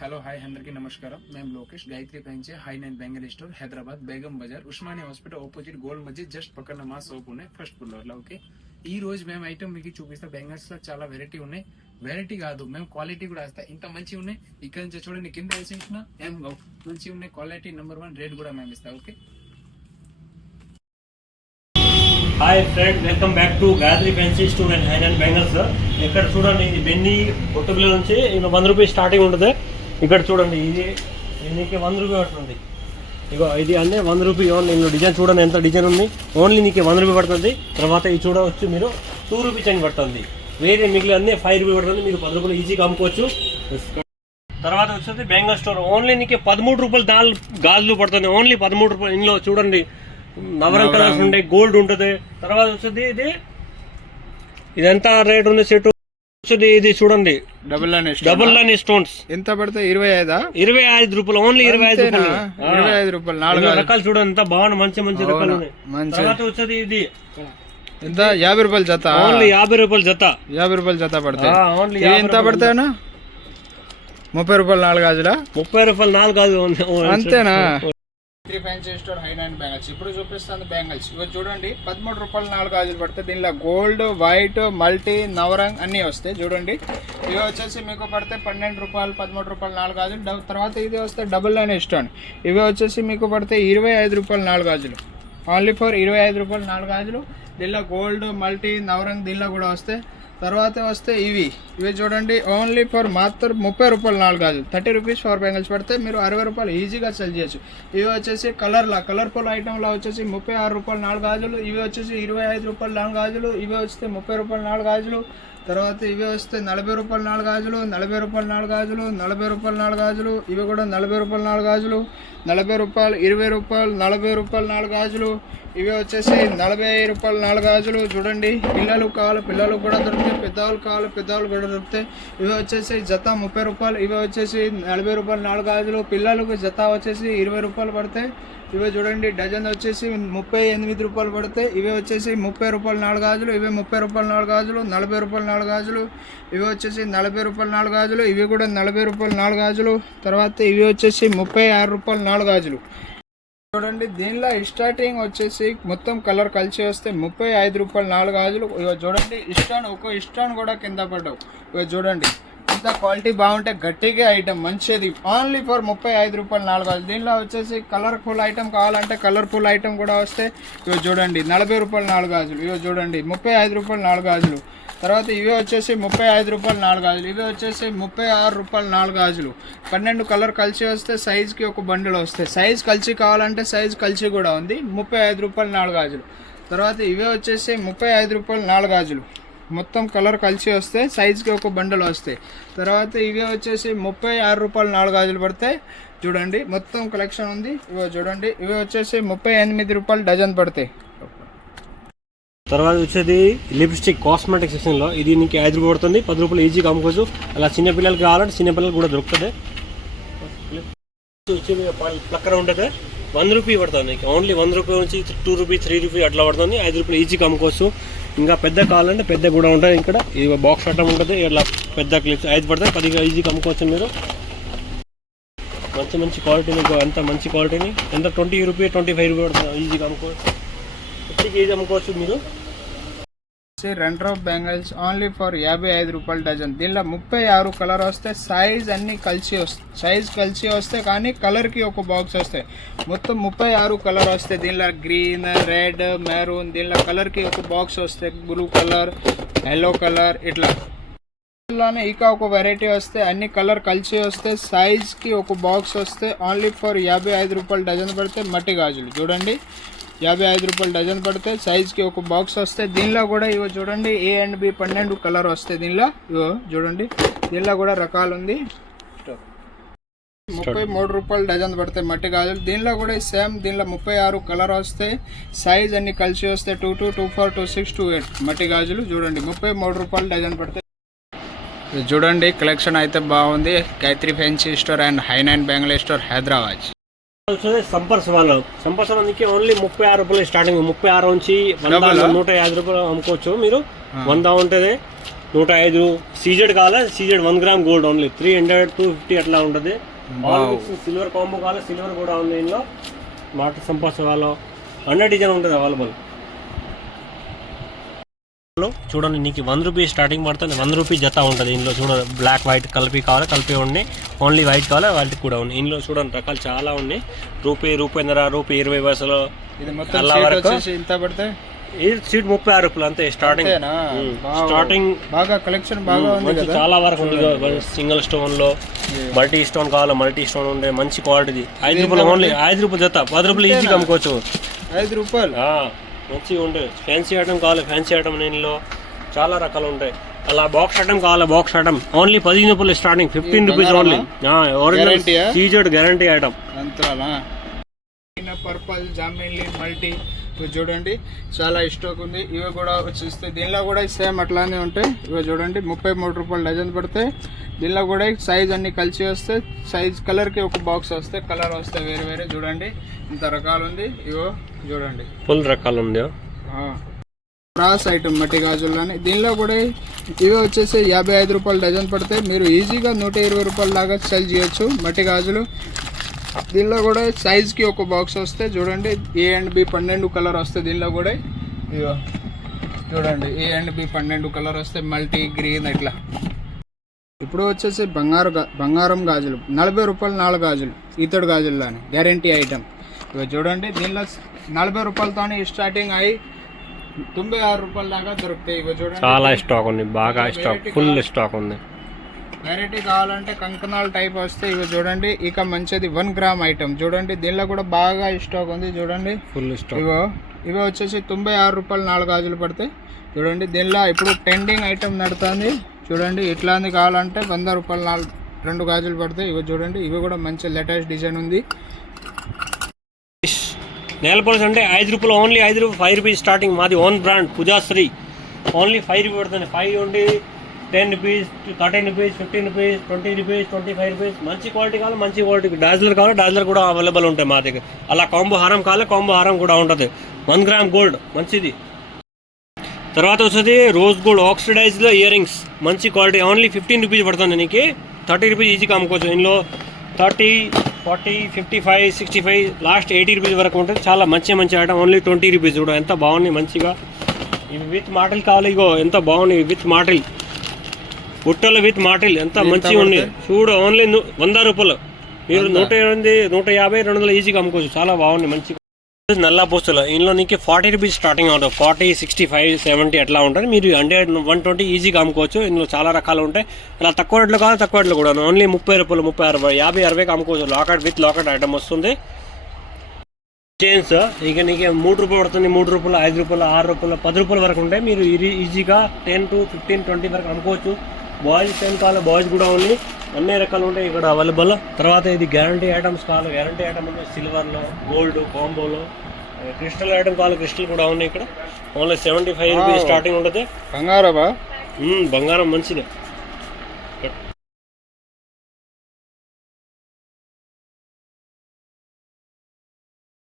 Hello hi అందరికీ నమస్కారం. మేము Lokesh Gayatri fancy high nine bangle store Hyderabad Begum Bazaar Osmania hospital opposite gold మస్జిద్ జస్ట్ పక్కన మా షాప్ ఉన్నాయి ఫస్ట్ ఫ్లోర్ లో. ఓకే, ఈ రోజు మేము ఐటమ్ మీకు చూపిస్తాం. బెంగల్స్ లో చాలా వెరైటీ ఉన్నాయి. వెరైటీ కాదు, మేము క్వాలిటీ కూడా వేస్తాం. ఇంత మంచి ఉన్నాయి. ఇక్కడ నుంచి చూడండి, కింద వేసిన ఏం మంచి ఉన్నాయి. క్వాలిటీ నెంబర్ 1 రేట్ కూడా మేము ఇస్తాం. Okay, hi friend, welcome back to Gayatri fancy store and high and bangles. ఇక్కడ చూడండి, ఇది బెన్నీ పొట్టుపిల్ల నుంచి ఇంకా 100 రూపీస్ స్టార్టింగ్ ఉంటుంది. ఇక్కడ చూడండి, ఇది నీకు 100 రూపీ పడుతుంది. ఇగో ఇది అంటే 100 రూపీ ఓన్లీ. ఇందులో డిజైన్ చూడండి, ఎంత డిజైన్ ఉంది. ఓన్లీ నీకు 100 రూపీ పడుతుంది. తర్వాత ఇది చూడవచ్చు మీరు 2 రూపీస్ అని పడుతుంది. వేరే మిగిలిన అన్నీ 5 రూపీ పడుతుంది. మీరు 10 రూపాయలు ఈజీగా అమ్ముకోవచ్చు. తర్వాత వచ్చేది బెంగల్ స్టోర్. ఓన్లీ నీకు 13 రూపాయలు గాజులు పడుతుంది. ఓన్లీ 13 రూపాయలు. ఇందులో చూడండి, నవరం కలర్స్ ఉంటాయి, గోల్డ్ ఉంటుంది. తర్వాత వచ్చేది ఇది ఎంత రేట్ ఉంది సెట్ వచ్చేది. ఇది చూడండి, డబుల్ లైన్ స్టోన్స్ ఎంత పడతాయి? 25 రూపాయలు. ఓన్లీ 25 రూపాయలు. 4 రకాలు చూడండి, ఎంత బాగుంది. మంచి రకాలు ఉన్నాయి. తర్వాత వచ్చేది ఇది ఎంత? 50 రూపాయలు జత. ఓన్లీ 50 రూపాయలు జత. 50 రూపాయలు జత పడతాయి. ఓన్లీ ఎంత పడతాయన్నా? 30 రూపాయలు 4 గాజులా? 30 రూపాయలు 4 గాజులు. అంతేనా? Fancy store high and bangles. ఇప్పుడు చూపిస్తాను బ్యాంగిల్స్. ఇవి చూడండి, 13 రూపాయలు 4 గాజులు పడతాయి. దీనిలో గోల్డ్, వైట్, మల్టీ, నవరంగ్ అన్నీ వస్తాయి. చూడండి, ఇవి వచ్చేసి మీకు పడితే 12 రూపాయలు 13 రూపాయలు 4 గాజులు. తర్వాత ఇది వస్తే డబుల్ లైన్ స్టోన్. ఇవి వచ్చేసి మీకు పడితే 25 రూపాయలు 4 గాజులు. ఓన్లీ ఫర్ 25 రూపాయలు 4 గాజులు. దీనిలో గోల్డ్, మల్టీ, నవరంగ్ దీనిలో కూడా వస్తాయి. తర్వాత వస్తే ఇవి చూడండి, ఓన్లీ ఫర్ మాత్రం 30 రూపాయలు 4 గాజులు. 30 రూపీస్ 4 బ్యాంగిల్స్ పడితే మీరు 60 రూపాయలు ఈజీగా సెల్ చేయొచ్చు. ఇవి వచ్చేసి కలర్ఫుల్ ఐటమ్లో వచ్చేసి 36 రూపాయలు 4 గాజులు. ఇవి వచ్చేసి 25 రూపాయలు 4 గాజులు. ఇవి వస్తే 30 రూపాయలు 4 గాజులు. తర్వాత ఇవి వస్తే 40 రూపాయలు 4 గాజులు, 40 రూపాయలు 4 గాజులు, 40 రూపాయలు 4 గాజులు. ఇవి కూడా 40 రూపాయలు 4 గాజులు, 40 రూపాయలు, 20 రూపాయలు, 40 రూపాయలు 4 గాజులు. ఇవి వచ్చేసి 40 రూపాయలు 4 గాజులు. చూడండి, పిల్లలు కావాలి, పిల్లలకు కూడా దొరుకుతాయి. పెద్దవాళ్ళు కావాలి, పెద్దవాళ్ళు కూడా దొరుకుతాయి. ఇవి వచ్చేసి జత 30 రూపాయలు. ఇవి వచ్చేసి 40 రూపాయలు 4 గాజులు. పిల్లలకు జత వచ్చేసి 20 రూపాయలు పడతాయి. ఇవి చూడండి, డజన్ వచ్చేసి 38 రూపాయలు పడతాయి. ఇవి వచ్చేసి 30 రూపాయలు 4 గాజులు. ఇవి 30 రూపాయలు 4 గాజులు, 40 రూపాయలు 4 గాజులు. ఇవి వచ్చేసి 40 రూపాయలు 4 గాజులు. ఇవి కూడా 40 రూపాయలు 4 గాజులు. తర్వాత ఇవి వచ్చేసి 36 రూపాయలు 4 గాజులు. చూడండి, దీనిలో స్టార్టింగ్ వచ్చేసి మొత్తం కలర్ కలిసి వస్తే 35 రూపాయలు 4 గాజులు. ఇవి చూడండి, ఒక్కో ఇష్టాన్ కూడా కింద పడ్డావు. ఇవి చూడండి, ఇంత క్వాలిటీ బాగుంటే గట్టిగా ఐటమ్ మంచిది. ఓన్లీ ఫర్ 35 రూపాయలు 4 గాజులు. దీనిలో వచ్చేసి కలర్ఫుల్ ఐటమ్ కావాలంటే కలర్ఫుల్ ఐటమ్ కూడా వస్తే ఇవి చూడండి, 40 రూపాయలు 4 గాజులు. ఇవి చూడండి, 35 రూపాయలు 4 గాజులు. తర్వాత ఇవి వచ్చేసి 35 రూపాయలు 4 గాజులు. ఇవి వచ్చేసి 36 రూపాయలు 4 గాజులు. 12 కలర్ కలిసి వస్తే సైజ్కి ఒక బండిల్ వస్తాయి. సైజ్ కలిసి కావాలంటే సైజ్ కలిసి కూడా ఉంది. 35 రూపాయలు 4 గాజులు. తర్వాత ఇవి వచ్చేసి 35 రూపాయలు 4 గాజులు. మొత్తం కలర్ కలిసి వస్తే సైజ్కి ఒక బండలు వస్తాయి. తర్వాత ఇవి వచ్చేసి 36 రూపాయలు 4 గాజులు పడతాయి. చూడండి, మొత్తం కలెక్షన్ ఉంది. ఇవి చూడండి, ఇవి వచ్చేసి 38 రూపాయలు డజన్ పడతాయి. తర్వాత వచ్చేది లిప్స్టిక్ కాస్మెటిక్ సెక్షన్లో. ఇది నీకు 5 రూపాయలు పడుతుంది. 10 రూపాయలు ఈజీగా అమ్ముకోవచ్చు. అలా చిన్నపిల్లలకి కావాలంటే చిన్నపిల్లలకి కూడా దొరుకుతుంది. వచ్చేది పక్కన ఉంటుంది, 1 రూపీ పడుతుంది నీకు. ఓన్లీ 1 రూపీ నుంచి 2 రూపీ 3 రూపీ అట్లా పడుతుంది. 5 రూపాయలు ఈజీగా అమ్ముకోవచ్చు. ఇంకా పెద్ద కావాలంటే పెద్ద కూడా ఉంటుంది. ఇక్కడ ఇది బాక్స్ అట్టం ఉంటుంది. ఇట్లా పెద్ద క్లిప్స్ 5 పడతాయి. 10 ఈజీగా అమ్ముకోవచ్చు మీరు. మంచి క్వాలిటీ, మీకు అంత మంచి క్వాలిటీని ఎంత 20 రూపీ 25 రూపీ పడుతుంది. ఈజీగా అమ్ముకోవచ్చు. ఈజీ అమ్ముకోవచ్చు మీరు. 2 డ్రాప్ బ్యాంగిల్స్ ఓన్లీ ఫర్ 55 రూపాయలు డజన్. దీనిలో 36 కలర్ వస్తే సైజ్ అన్నీ కలిసి వస్తే కానీ కలర్కి ఒక బాక్స్ వస్తాయి. మొత్తం 36 కలర్ వస్తాయి. దీనిలో గ్రీన్, రెడ్, మెరూన్, దీనిలో కలర్కి ఒక బాక్స్ వస్తాయి. బ్లూ కలర్, ఎల్లో కలర్, ఇట్లా ఇలానే ఇంకా ఒక వెరైటీ వస్తే అన్ని కలర్ కలిసి వస్తే సైజ్కి ఒక బాక్స్ వస్తే ఓన్లీ ఫర్ 55 రూపాయలు డజన్ పడితే మట్టి గాజులు. చూడండి, 55 రూపాయలు డజన్ పడితే సైజ్కి ఒక బాక్స్ వస్తే. దీనిలో కూడా ఇవో చూడండి, A and B 12 కలర్ వస్తాయి. దీనిలో ఇవో చూడండి, దీనిలో కూడా రకాలు ఉంది. 33 రూపాయలు డజన్ పడతాయి మట్టి గాజులు. దీనిలో కూడా సేమ్, దీనిలో 36 కలర్ వస్తాయి. సైజ్ అన్ని కలిసి వస్తే 22, 24, 26, 28 మట్టి గాజులు. చూడండి, 33 రూపాయలు డజన్ పడతాయి. చూడండి, కలెక్షన్ అయితే బాగుంది. Gayatri fancy store and high nine bangle store Hyderabad. సంపర్స్ వాళ్ళకి ఓన్లీ 36 రూపాయలు స్టార్టింగ్. 36 నుంచి 150 రూపాయలు అమ్ముకోవచ్చు మీరు. 100 ఉంటుంది, 105 సీజెడ్ కావాలి, సీజెడ్ 1 గ్రామ్ గోల్డ్ ఓన్లీ 300 250 అట్లా ఉంటుంది. సిల్వర్ కాంబో కావాలి, సిల్వర్ కూడా ఉంది ఇందులో. మాట సంపాస్ వాళ్ళు 100 డిజైన్ ఉంటుంది అవైలబుల్. చూడండి నీకు 1 రూపీ స్టార్టింగ్ పడుతుంది, 1 రూపీ జత ఉంటుంది ఇందులో. చూడండి బ్లాక్ వైట్ కలిపి కావాలి, కలిపి ఉన్నాయి. ఓన్లీ వైట్ కావాలి, వైట్ కూడా ఉంది ఇందులో. చూడండి రకాలు చాలా ఉన్నాయి. రూపాయిన్నర, రూపాయి 20 పైసలు ఇది మొత్తం అలా sheet వరకు. వచ్చేసి ఇంత పడితే ఈ సీట్ 36 రూపాయలు అంతే స్టార్టింగ్. అంతేనా? స్టార్టింగ్ బాగా కలెక్షన్ బాగా ఉంది మంచి కదా. చాలా వరకు ఉంది. సింగిల్ స్టోన్ లో మల్టీ స్టోన్ కావాలి, మల్టీ స్టోన్ ఉండే మంచి క్వాలిటీ. 5 రూపాయలు ఓన్లీ, 5 రూపాయలు జత, 10 రూపాయలు ఈజీగా అమ్ముకోవచ్చు. 5 రూపాయలు మంచిగా ఉండే. ఫ్యాన్సీ ఐటమ్ కావాలి, ఫ్యాన్సీ ఐటమ్ దీనిలో చాలా రకాలు ఉంటాయి. అలా బాక్స్ ఐటమ్ కావాలి, బాక్స్ ఐటమ్ ఓన్లీ 15 రూపాయలు starting, 15 rupees only. Original CZ guarantee item. అంతలా పర్పల్ జామిన్లీ మల్టీ చూడండి చాలా స్టాక్ ఉంది. ఇవి కూడా వచ్చేస్తే దీనిలో కూడా సేమ్ అట్లానే ఉంటాయి. ఇవి చూడండి 33 రూపాయలు డజన్ పడతాయి. దీనిలో కూడా సైజ్ అన్ని కలిసి వస్తాయి. సైజ్ కలర్కి ఒక బాక్స్ వస్తాయి, కలర్ వస్తాయి వేరే వేరే. చూడండి ఇంత రకాలు ఉంది. ఇవో చూడండి ఫుల్ రకాలు ఉంది. క్రాస్ ఐటమ్ మట్టి గాజుల్లోనే. దీనిలో కూడా ఇవి వచ్చేసి 55 రూపాయలు డజన్ పడతాయి. మీరు ఈజీగా 120 రూపాయల దాకా సెల్ చేయొచ్చు మట్టి గాజులు. దీనిలో కూడా సైజ్కి ఒక బాక్స్ వస్తే చూడండి A అండ్ B 12 కలర్ వస్తాయి. దీనిలో కూడా ఇగో చూడండి A అండ్ B 12 కలర్ వస్తాయి, మల్టీ గ్రీన్ ఇట్లా. ఇప్పుడు వచ్చేసి బంగారం గాజులు 40 రూపాయలు 4 గాజులు, ఈతడు గాజుల్లోనే గ్యారంటీ ఐటమ్. ఇవి చూడండి దీనిలో 40 రూపాయలతోనే స్టార్టింగ్ అయ్యి 96 రూపాయల దాకా దొరుకుతాయి. ఇవి చూడండి చాలా స్టాక్ ఉంది, బాగా స్టాక్, ఫుల్ స్టాక్ ఉంది. వెరైటీ కావాలంటే కంకణాలు టైప్ వస్తే ఇవి చూడండి. ఇక మంచిది 1 గ్రామ్ ఐటమ్ చూడండి. దీనిలో కూడా బాగా స్టాక్ ఉంది చూడండి, ఫుల్ స్టాక్. ఇవి వచ్చేసి 96 రూపాయలు 4 గాజులు పడతాయి చూడండి. దీనిలో ఇప్పుడు ట్రెండింగ్ ఐటమ్ నడుతుంది చూడండి. ఇట్లాంటి కావాలంటే 100 రూపాయలు 2 గాజులు పడతాయి. ఇవి చూడండి, ఇవి కూడా మంచి లేటెస్ట్ డిజైన్ ఉంది. నెయిల్ పాలిష్ అంటే 5 రూపాయలు ఓన్లీ, 5 రూపాయలు 5 రూపీస్ స్టార్టింగ్. మాది own brand Poojashri. Only 5 rupee పడుతుంది. 5 ఉండి 10 rupees, 13 rupees, 15 rupees, 20 rupees, 25 rupees. మంచి క్వాలిటీ కావాలి, మంచి క్వాలిటీ. డాజ్లర్ కావాలి, డాజ్లర్ కూడా అవైలబుల్ ఉంటాయి మా దగ్గర. అలా కాంబో హారం కావాలి, కాంబో హారం కూడా ఉంటుంది. 1 గ్రామ్ గోల్డ్ మంచిది. తర్వాత వచ్చేది rose gold oxidized ear rings మంచి క్వాలిటీ. ఓన్లీ 15 రూపీస్ పడుతుంది. నీకు 30 రూపీస్ ఈజీగా అమ్ముకోవచ్చు. ఇందులో 30, 40, 55, 65 లాస్ట్ 80 రూపీస్ వరకు ఉంటుంది. చాలా మంచి మంచి ఐటమ్. Only 20 rupees. కూడా ఎంత బాగుంది మంచిగా. ఇవి విత్ మాటిల్ కావాలి. ఇగో ఎంత బాగుంది విత్ మాటిల్, బుట్టలు విత్ మాటిల్ ఎంత మంచిగా ఉంది చూడు. ఓన్లీ 100 రూపాయలు. మీరు 150, 200 ఈజీగా అమ్ముకోవచ్చు. చాలా బాగుంది మంచిగా. నల్లా పోస్టులు ఇందులో నీకు 40 రూపీస్ స్టార్టింగ్ ఉంటుంది. 40, 65, 70 అట్లా ఉంటుంది. మీరు 100, 120 ఈజీగా అమ్ముకోవచ్చు. ఇందులో చాలా రకాలు ఉంటాయి. అలా తక్కువ రేట్లో కావాలి, తక్కువ రేట్లో కూడా ఓన్లీ 30 రూపాయలు, 30, 60, 50, 60కి అమ్ముకోవచ్చు. లాకెట్ విత్ లాకెట్ ఐటమ్ వస్తుంది. చైన్స్ ఇక నీకు 3 రూపాయలు పడుతుంది. 3 రూపాయలు, 5 రూపాయలు, 6 రూపాయలు, 10 రూపాయల వరకు ఉంటాయి. మీరు ఈజీగా 10 to 15, 20 వరకు అమ్ముకోవచ్చు. బాయ్స్ చైన్ కావాలి, బాయ్స్ కూడా ఉంది. అన్ని రకాలు ఉంటాయి ఇక్కడ అవైలబుల్. తర్వాత ఇది గ్యారంటీ ఐటమ్స్ కావాలి, గ్యారంటీ ఐటమ్ ఉంది. సిల్వర్లో, గోల్డ్ కాంబోలో. క్రిస్టల్ ఐటమ్ కావాలి, క్రిస్టల్ కూడా ఉన్నాయి ఇక్కడ. ఓన్లీ 75 రూపీస్ స్టార్టింగ్ ఉంటుంది. బంగారమా? బంగారం మంచిదే.